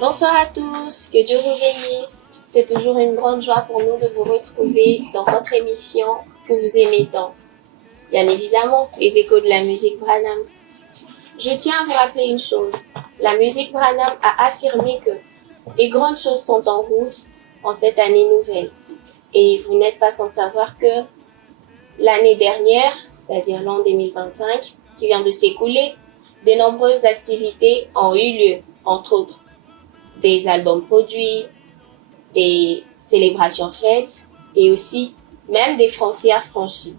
Bonsoir à tous, que Dieu vous bénisse. C'est toujours une grande joie pour nous de vous retrouver dans votre émission que vous aimez tant. Bien évidemment, les échos de la musique Branham. Je tiens à vous rappeler une chose. La musique Branham a affirmé que les grandes choses sont en route en cette année nouvelle. Et vous n'êtes pas sans savoir que l'année dernière, c'est-à-dire l'an 2025, qui vient de s'écouler, de nombreuses activités ont eu lieu, entre autres des albums produits, des célébrations faites et aussi même des frontières franchies.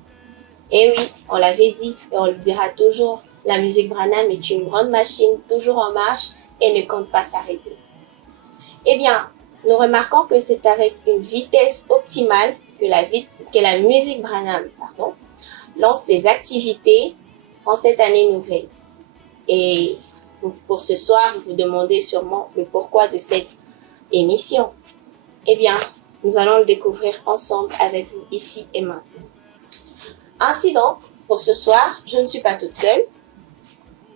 Et oui, on l'avait dit et on le dira toujours, la musique Branham est une grande machine toujours en marche et ne compte pas s'arrêter. Eh bien, nous remarquons que c'est avec une vitesse optimale que la musique Branham lance ses activités en cette année nouvelle. Et pour ce soir, vous vous demandez sûrement le pourquoi de cette émission. Eh bien, nous allons le découvrir ensemble avec vous ici et maintenant. Ainsi donc, pour ce soir, je ne suis pas toute seule.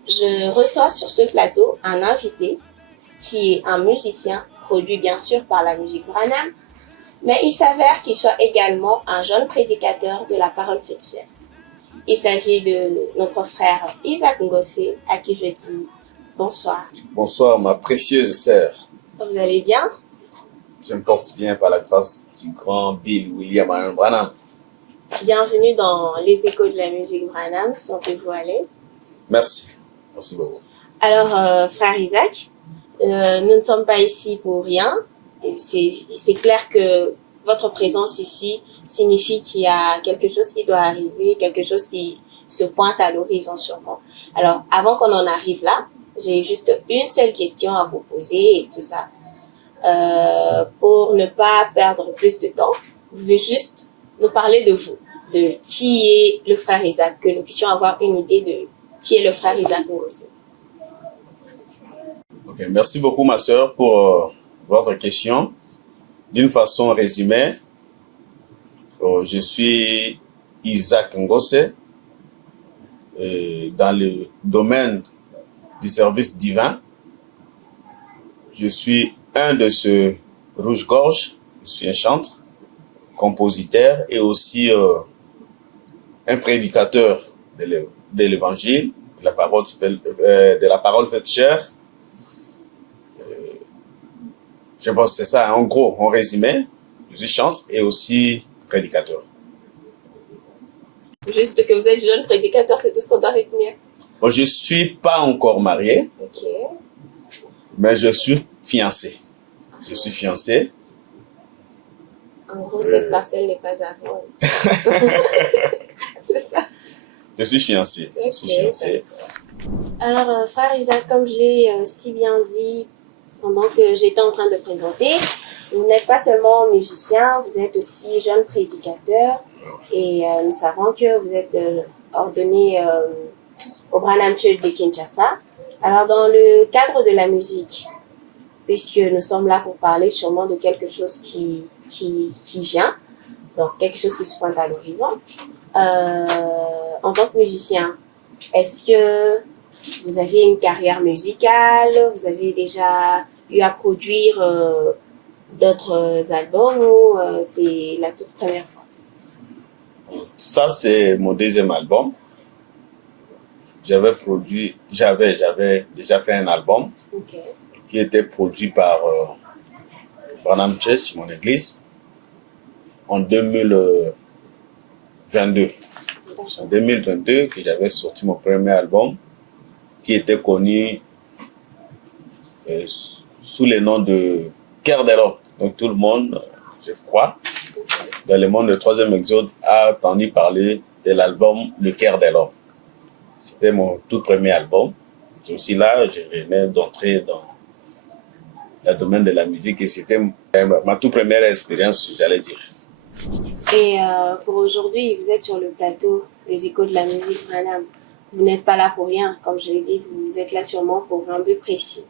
Je reçois sur ce plateau un invité qui est un musicien, produit bien sûr par la musique Branham, mais il s'avère qu'il soit également un jeune prédicateur de la parole faite chair. Il s'agit de notre frère Isaac Ngossé, à qui je dis bonsoir. Bonsoir, ma précieuse sœur. Vous allez bien? Je me porte bien par la grâce du grand Bill William Branham. Bienvenue dans les échos de la musique Branham. Sentez-vous à l'aise? Merci. Merci beaucoup. Alors, frère Isaac, nous ne sommes pas ici pour rien. C'est clair que votre présence ici signifie qu'il y a quelque chose qui doit arriver, quelque chose qui se pointe à l'horizon sûrement. Alors, avant qu'on en arrive là, j'ai juste une seule question à vous poser et tout ça. Pour ne pas perdre plus de temps, vous pouvez juste nous parler de vous, de qui est le frère Isaac, que nous puissions avoir une idée de qui est le frère Isaac Ngossé. Ok, merci beaucoup ma sœur pour votre question. D'une façon résumée, je suis Isaac Ngossé dans le domaine du service divin. Je suis un de ceux rouge-gorge, je suis un chanteur, compositeur et aussi un prédicateur de l'évangile, de la parole faite chair. Je pense que c'est ça, en gros, en résumé. Je suis chanteur et aussi prédicateur. Juste que vous êtes jeune prédicateur, c'est tout ce qu'on doit retenir. Bon, je ne suis pas encore marié, mais je suis fiancé. Je suis fiancé. En gros, cette parcelle n'est pas à vendre. C'est ça. Je suis fiancé. Okay, je suis fiancé. Alors, frère Isaac, comme je l'ai si bien dit pendant que j'étais en train de présenter, vous n'êtes pas seulement musicien, vous êtes aussi jeune prédicateur. Et nous savons que vous êtes ordonné au Branham Church de Kinshasa. Alors, dans le cadre de la musique, puisque nous sommes là pour parler sûrement de quelque chose qui vient, donc quelque chose qui se pointe à l'horizon, en tant que musicien, est-ce que vous avez une carrière musicale? Vous avez déjà eu à produire d'autres albums ou c'est la toute première fois? Ça, c'est mon deuxième album. J'avais déjà fait un album qui était produit par Branham Church, mon église, en 2022. En 2022, que j'avais sorti mon premier album qui était connu sous le nom de Cœur de l'Or. Donc tout le monde, je crois, dans le monde de Troisième Exode, a entendu parler de l'album Le Cœur de l'Or. C'était mon tout premier album. Et aussi là, je venais d'entrer dans le domaine de la musique et c'était ma toute première expérience, j'allais dire. Et pour aujourd'hui, vous êtes sur le plateau des échos de la musique Branham. Vous n'êtes pas là pour rien, comme je l'ai dit, vous êtes là sûrement pour un but précis.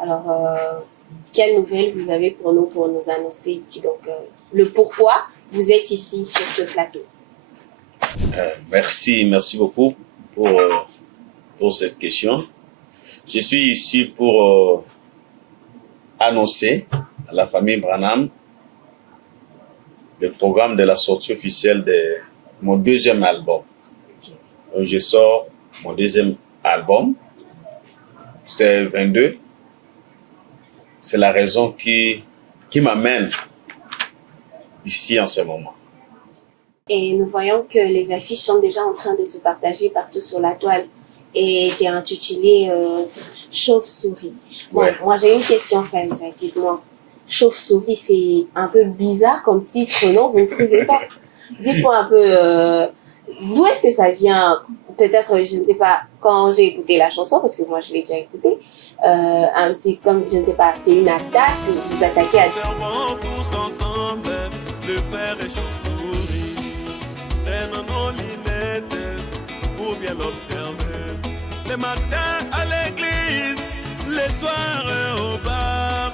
Alors, quelles nouvelles vous avez pour nous annoncer donc, le pourquoi vous êtes ici sur ce plateau? Merci beaucoup pour cette question. Je suis ici pour annoncer à la famille Branham le programme de la sortie officielle de mon deuxième album. Donc, je sors mon deuxième album, c'est 22. C'est la raison qui m'amène ici en ce moment. Et nous voyons que les affiches sont déjà en train de se partager partout sur la toile. Et c'est intitulé Chauve-souris. Bon, Ouais. moi j'ai une question, Faiza, dites-moi. Chauve-souris, c'est un peu bizarre comme titre, non? Vous ne trouvez pas? Dites-moi un peu, d'où est-ce que ça vient? Peut-être, je ne sais pas, quand j'ai écouté la chanson, parce que moi je l'ai déjà écoutée, c'est comme, je ne sais pas, c'est une attaque, vous attaquez à... Observons tous ensemble, le frère est chauve-souris. Prenons nos lunettes pour bien l'observer. Les matins à l'église, les soirs au bar.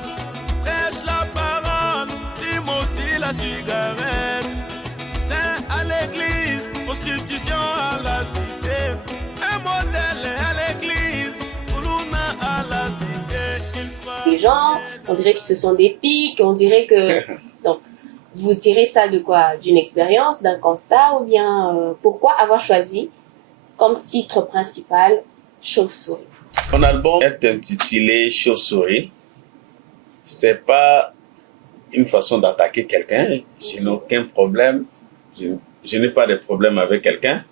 Prêche la parole, fume aussi la cigarette. Saint à l'église, prostitution à la cité. Un modèle à l'église, Luna à la cité. Des gens, on dirait que ce sont des pics, on dirait que... Donc, vous tirez ça de quoi? D'une expérience, d'un constat, ou bien pourquoi avoir choisi comme titre principal Chauve-souris? Mon album est intitulé Chauve-souris. C'est pas une façon d'attaquer quelqu'un. Je n'ai aucun problème. Je n'ai pas de problème avec quelqu'un.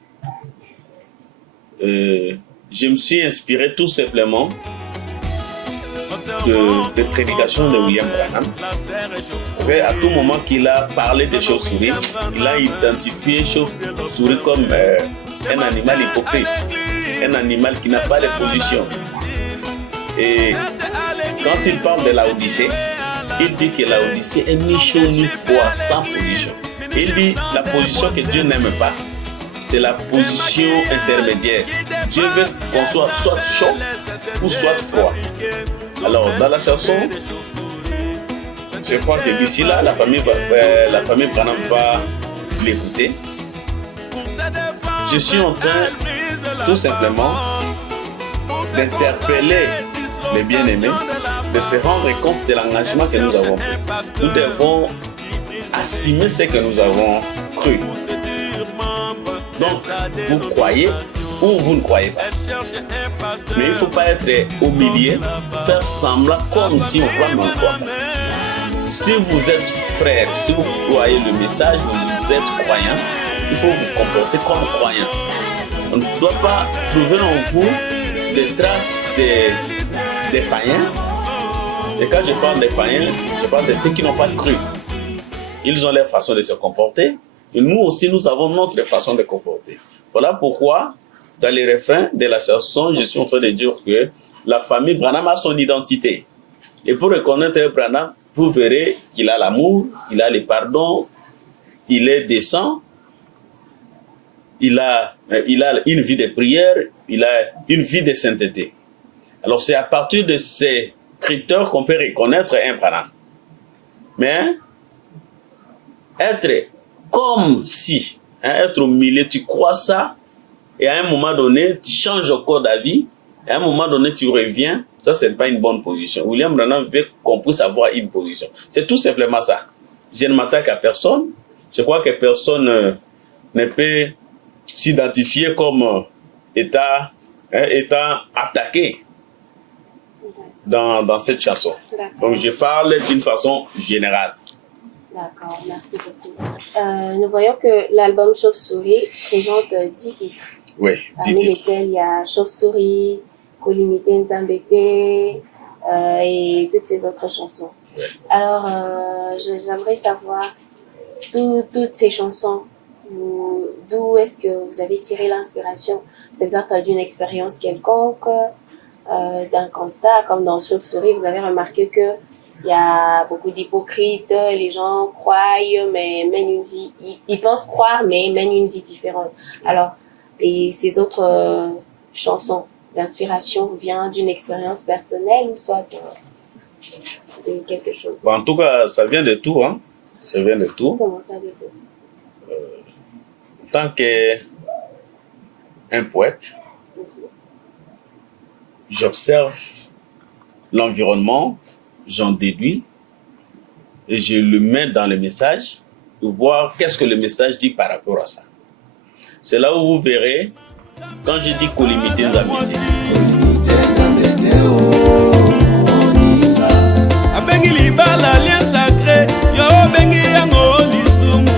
Je me suis inspiré tout simplement des prédications de William Branham. C'est à tout moment qu'il a parlé de chauve-souris, il a identifié chauve-souris comme un animal hypocrite, un animal qui n'a pas de position. Et quand il parle de la Odyssée, il dit que la Odyssée est ni chaud ni froid, sans position. Il dit la position que Dieu n'aime pas, c'est la position intermédiaire. Dieu veut qu'on soit chaud ou soit froid. Alors, dans la chanson, je crois que d'ici là, la famille Branham va l'écouter. Je suis en train, tout simplement, d'interpeller les bien-aimés, de se rendre compte de l'engagement que nous avons pris. Nous devons assumer ce que nous avons cru. Donc, vous croyez ou vous ne croyez pas. Mais il ne faut pas être au milieu, faire semblant comme si on croit, mais on ne croit pas. Si vous êtes frère, si vous croyez le message, vous êtes croyant, il faut vous comporter comme croyant. On ne doit pas trouver en vous des traces des païens. Et quand je parle des païens, je parle de ceux qui n'ont pas cru. Ils ont leur façon de se comporter. Et nous aussi, nous avons notre façon de comporter. Voilà pourquoi, dans les refrains de la chanson, je suis en train de dire que la famille Branham a son identité. Et pour reconnaître Branham, vous verrez qu'il a l'amour, il a le pardon, il est décent, il a une vie de prière, il a une vie de sainteté. Alors c'est à partir de ces critères qu'on peut reconnaître un Branham. Mais être comme si, être au milieu, tu crois ça, et à un moment donné, tu changes encore d'avis, et à un moment donné, tu reviens, ça, c'est pas une bonne position. William Branham veut qu'on puisse avoir une position. C'est tout simplement ça. Je ne m'attaque à personne. Je crois que personne ne peut s'identifier comme étant attaqué dans cette chanson. Donc, je parle d'une façon générale. D'accord, merci beaucoup. Nous voyons que l'album Chauve-souris présente 10 titres. Oui, 10 Parmi titres. lesquels il y a Chauve-souris, Kolimite Nzambete et toutes ces autres chansons. Ouais. Alors, j'aimerais savoir toutes ces chansons, d'où est-ce que vous avez tiré l'inspiration? C'est peut-être d'une expérience quelconque, d'un constat, comme dans Chauve-souris, vous avez remarqué que il y a beaucoup d'hypocrites, les gens croient, mais mènent une vie, ils pensent croire, mais mènent une vie différente. Alors, et ces autres chansons d'inspiration viennent d'une expérience personnelle ou soit de quelque chose? Bon, en tout cas, ça vient de tout. Hein. Ça vient de tout. Comment ça de tout? En tant qu'un poète, j'observe l'environnement, j'en déduis et je le mets dans le message pour voir qu'est-ce que le message dit par rapport à ça. C'est là où vous verrez, quand je dis Kolimité Nzambete, abengi libala lien sacré yo bengi yango lisumu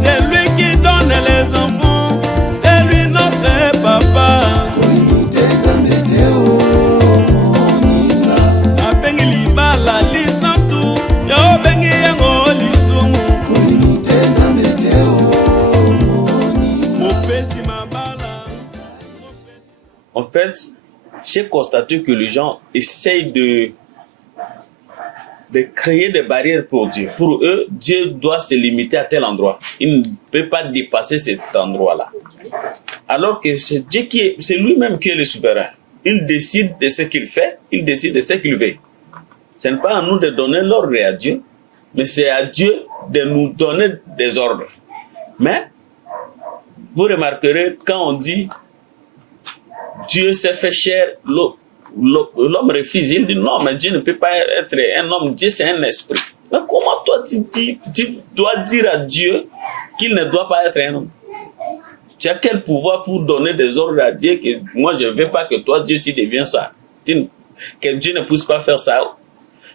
c'est lui qui donne les enfants, c'est lui notre papa. Abengi libala lisantu yo bengi yango lisumu mopesi mabala. en fait, j'ai constaté que les gens essayent de créer des barrières pour Dieu. Pour eux, Dieu doit se limiter à tel endroit. Il ne peut pas dépasser cet endroit-là. Alors que c'est Dieu c'est lui-même qui est le souverain. Il décide de ce qu'il fait, il décide de ce qu'il veut. Ce n'est pas à nous de donner l'ordre à Dieu, mais c'est à Dieu de nous donner des ordres. Mais, vous remarquerez, quand on dit Dieu s'est fait chair, l'homme refuse. Il dit non, mais Dieu ne peut pas être un homme. Dieu, c'est un esprit. Mais comment toi, tu dois dire à Dieu qu'il ne doit pas être un homme? Tu as quel pouvoir pour donner des ordres à Dieu que moi, je ne veux pas que toi, Dieu, tu deviens ça? Que Dieu ne puisse pas faire ça.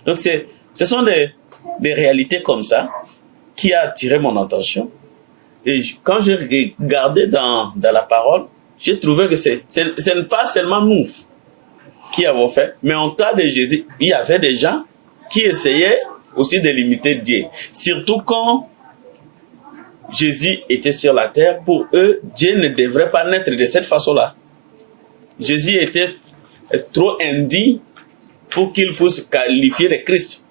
Donc, ce sont des réalités comme ça qui a attiré mon attention. Et quand j'ai regardé dans la parole, j'ai trouvé que ce n'est pas seulement nous qui avons fait, mais en temps de Jésus, il y avait des gens qui essayaient aussi de limiter Dieu. Surtout quand Jésus était sur la terre, pour eux, Dieu ne devrait pas naître de cette façon-là. Jésus était trop indigne pour qu'il puisse qualifier de Christ.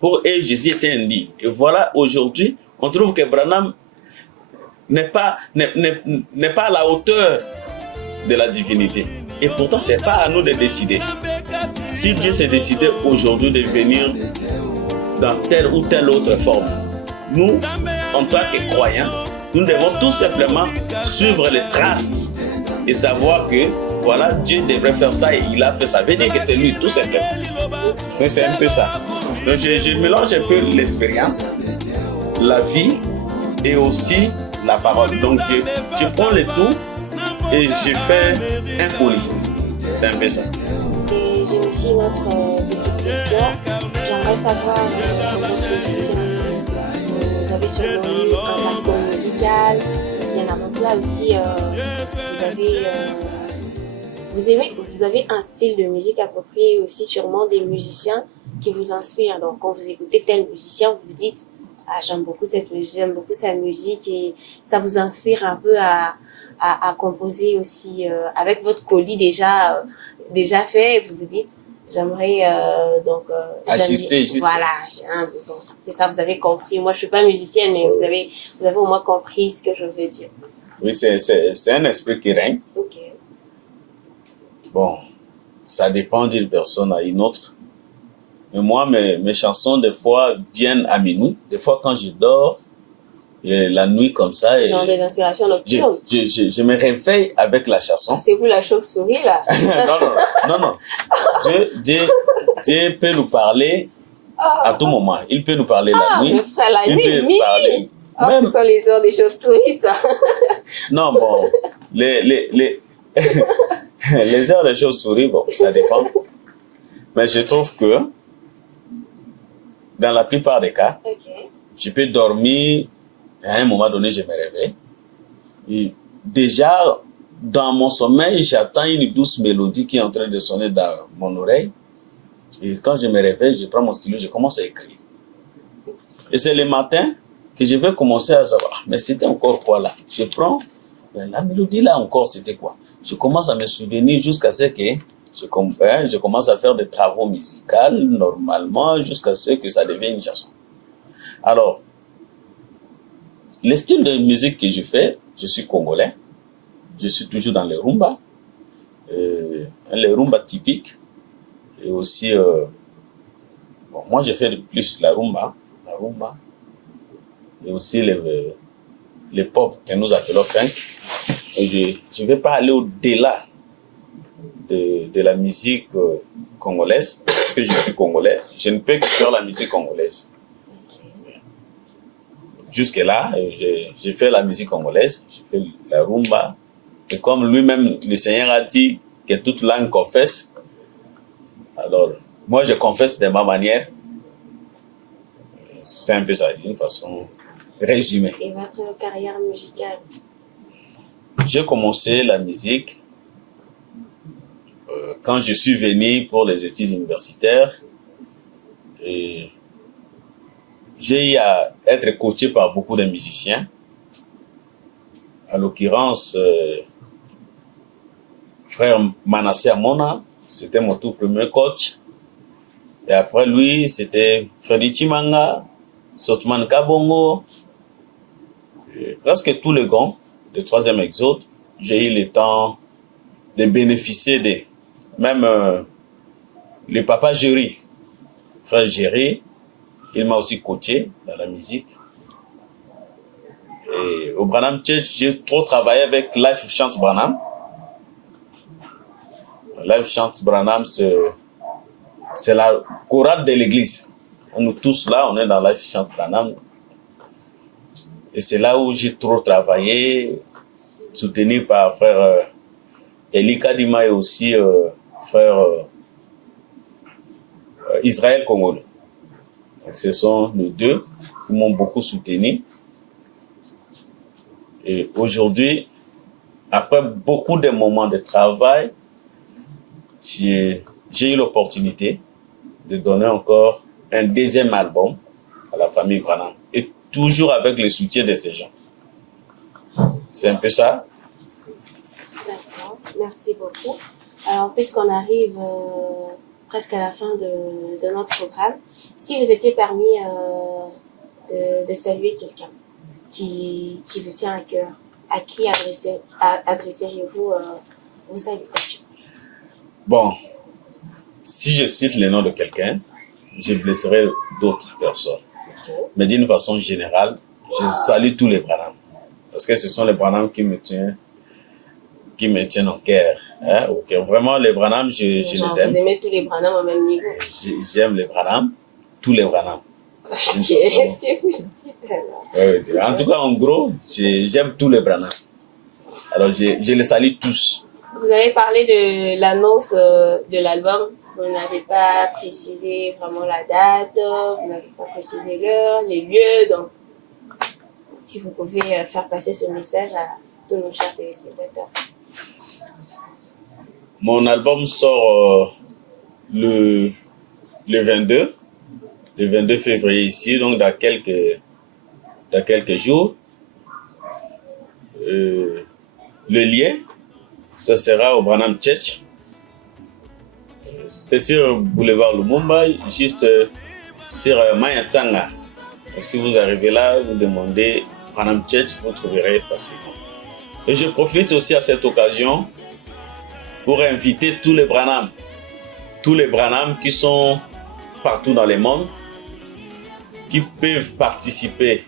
Pour eux, Jésus était indigne. Et voilà, aujourd'hui, on trouve que Branham n'est pas à la hauteur de la divinité. Et pourtant, ce n'est pas à nous de décider. Si Dieu s'est décidé aujourd'hui de venir dans telle ou telle autre forme, nous, en tant que croyants, nous devons tout simplement suivre les traces et savoir que, voilà, Dieu devrait faire ça et il a fait ça. Ça veut dire que c'est lui, tout simplement. Donc, c'est un peu ça. Donc, je mélange un peu l'expérience, la vie et aussi la parole. Donc, je prends le tout et je fais un colis. C'est un peu ça. Et j'ai aussi une autre petite question. J'aimerais savoir, votre musicien, vous avez surnommé un album musical. Bien avant cela aussi, vous avez un style de musique approprié, aussi sûrement des musiciens qui vous inspirent. Donc, quand vous écoutez tel musicien, vous vous dites ah, j'aime beaucoup sa musique et ça vous inspire un peu à composer aussi avec votre colis déjà fait. Vous vous dites j'aimerais ajuster. Voilà, hein, bon, c'est ça, vous avez compris. Moi, je suis pas musicienne, mais vous avez au moins compris ce que je veux dire. Oui, c'est un esprit qui règne. Ok. Bon, ça dépend d'une personne à une autre. Mais moi, mes chansons, des fois, viennent à minuit. Des fois, quand je dors, et la nuit comme ça. Et genre des inspirations nocturnes. Je me réveille avec la chanson. Ah, c'est vous la chauve-souris, là? non. Dieu peut nous parler à tout moment. Il peut nous parler la nuit. Mais frère, la nuit, peut nous parler. Ce sont les heures des chauves-souris, ça. Non, bon, les heures des chauves-souris, bon, ça dépend. Mais je trouve que dans la plupart des cas, Okay. Je peux dormir, à un moment donné, je me réveille. Et déjà, dans mon sommeil, j'attends une douce mélodie qui est en train de sonner dans mon oreille. Et quand je me réveille, je prends mon stylo, je commence à écrire. Et c'est le matin que je vais commencer à savoir, mais c'était encore quoi là? Je prends, la mélodie là encore, c'était quoi? Je commence à me souvenir jusqu'à ce que je commence à faire des travaux musicaux normalement jusqu'à ce que ça devienne une chanson. Alors, le style de musique que je fais, je suis congolais, je suis toujours dans le rumba les rumbas typiques. Et aussi, bon, moi j'ai fait plus la rumba. Et aussi les pop que nous appelons funk. Et je ne vais pas aller au-delà de la musique congolaise, parce que je suis congolais. Je ne peux que faire la musique congolaise. Jusque-là, j'ai fait la musique congolaise, j'ai fait la rumba. Et comme lui-même, le Seigneur a dit que toute langue confesse, alors moi je confesse de ma manière. C'est un peu ça, d'une façon résumée. Et votre carrière musicale? J'ai commencé la musique quand je suis venu pour les études universitaires. Et j'ai eu à être coaché par beaucoup de musiciens. En l'occurrence, frère Manassé Amona, c'était mon tout premier coach. Et après lui, c'était Freddy Chimanga, Sotman Kabongo. Et presque tous les grands de troisième exode, j'ai eu le temps de bénéficier de même le papa Géry, frère Géry, il m'a aussi coaché dans la musique. Et au Branham Church, j'ai trop travaillé avec Life Chant Branham. Life Chant Branham, c'est la chorale de l'église. Nous tous là, on est dans Life Chant Branham. Et c'est là où j'ai trop travaillé, soutenu par frère Eli Kadima et aussi frère Israël Congolais. Donc, ce sont les deux qui m'ont beaucoup soutenu. Et aujourd'hui, après beaucoup de moments de travail, j'ai eu l'opportunité de donner encore un deuxième album à la famille Branham. Et toujours avec le soutien de ces gens. C'est un peu ça. D'accord, merci beaucoup. Alors, puisqu'on arrive presque à la fin de notre programme, si vous étiez permis de saluer quelqu'un qui vous tient à cœur, à qui adresseriez-vous vos salutations? Bon, si je cite le nom de quelqu'un, je blesserai d'autres personnes. Okay. Mais d'une façon générale, je salue tous les Branham. Parce que ce sont les Branham qui me tiennent au cœur. Hein, au cœur. Vraiment, les Branham, je les aime. Vous aimez tous les Branham au même niveau? J'aime les Branham, tous les Branham. C'est vous dites alors. En tout cas, en gros, j'aime tous les Branham. Alors, je les salue tous. Vous avez parlé de l'annonce de l'album. Vous n'avez pas précisé vraiment la date, vous n'avez pas précisé l'heure, les lieux. Donc, si vous pouvez faire passer ce message à tous nos chers téléspectateurs. Mon album sort le 22 février ici, donc dans quelques jours. Le lien, ce sera au Branham Church. C'est sur boulevard Lumumba, juste sur Mayatanga. Si vous arrivez là, vous demandez Branham Church, vous trouverez facilement. Et je profite aussi à cette occasion pour inviter tous les Branham qui sont partout dans le monde, qui peuvent participer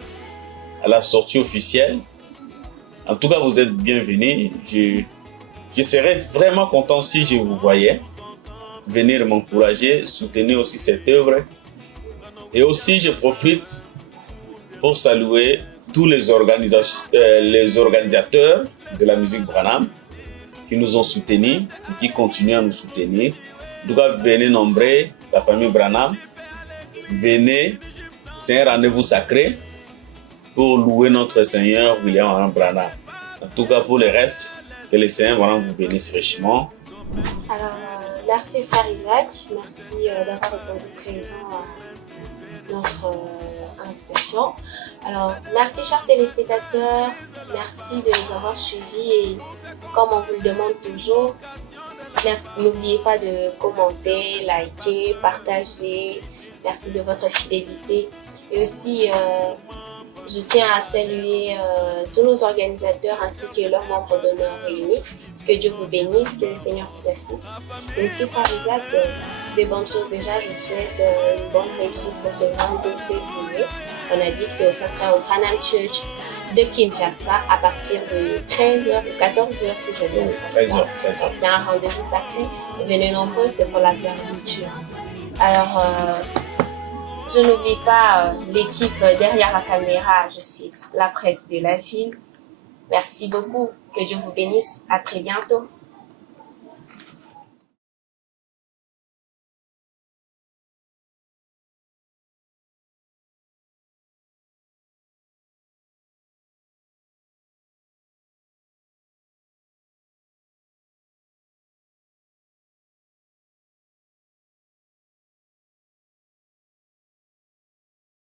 à la sortie officielle. En tout cas, vous êtes bienvenus. Je serais vraiment content si je vous voyais venir m'encourager, soutenir aussi cette œuvre. Et aussi, je profite pour saluer tous les organisateurs de la musique Branham qui nous ont soutenus et qui continuent à nous soutenir. En tout cas, venez nombreux, la famille Branham. Venez, c'est un rendez-vous sacré pour louer notre Seigneur William Branham. En tout cas, pour le reste, que le Seigneur Branham vous bénisse richement. Alors, merci frère Isaac, merci d'avoir répondu présent à notre invitation. Alors, merci chers téléspectateurs, merci de nous avoir suivis et comme on vous le demande toujours, n'oubliez pas de commenter, liker, partager. Merci de votre fidélité et aussi Je tiens à saluer tous nos organisateurs ainsi que leurs membres d'honneur réunis. Que Dieu vous bénisse, que le Seigneur vous assiste. Et aussi, Frère Isaac, des bonnes choses déjà. Je souhaite une bonne réussite pour ce 22 février. On a dit que ça sera au Branham Church de Kinshasa à partir de 13h ou 14h si je ne me trompe pas. 13h. C'est un rendez-vous sacré. Venez nombreux, c'est pour la gloire de Dieu. Alors, je n'oublie pas l'équipe derrière la caméra, je cite la presse de la ville. Merci beaucoup. Que Dieu vous bénisse. À très bientôt.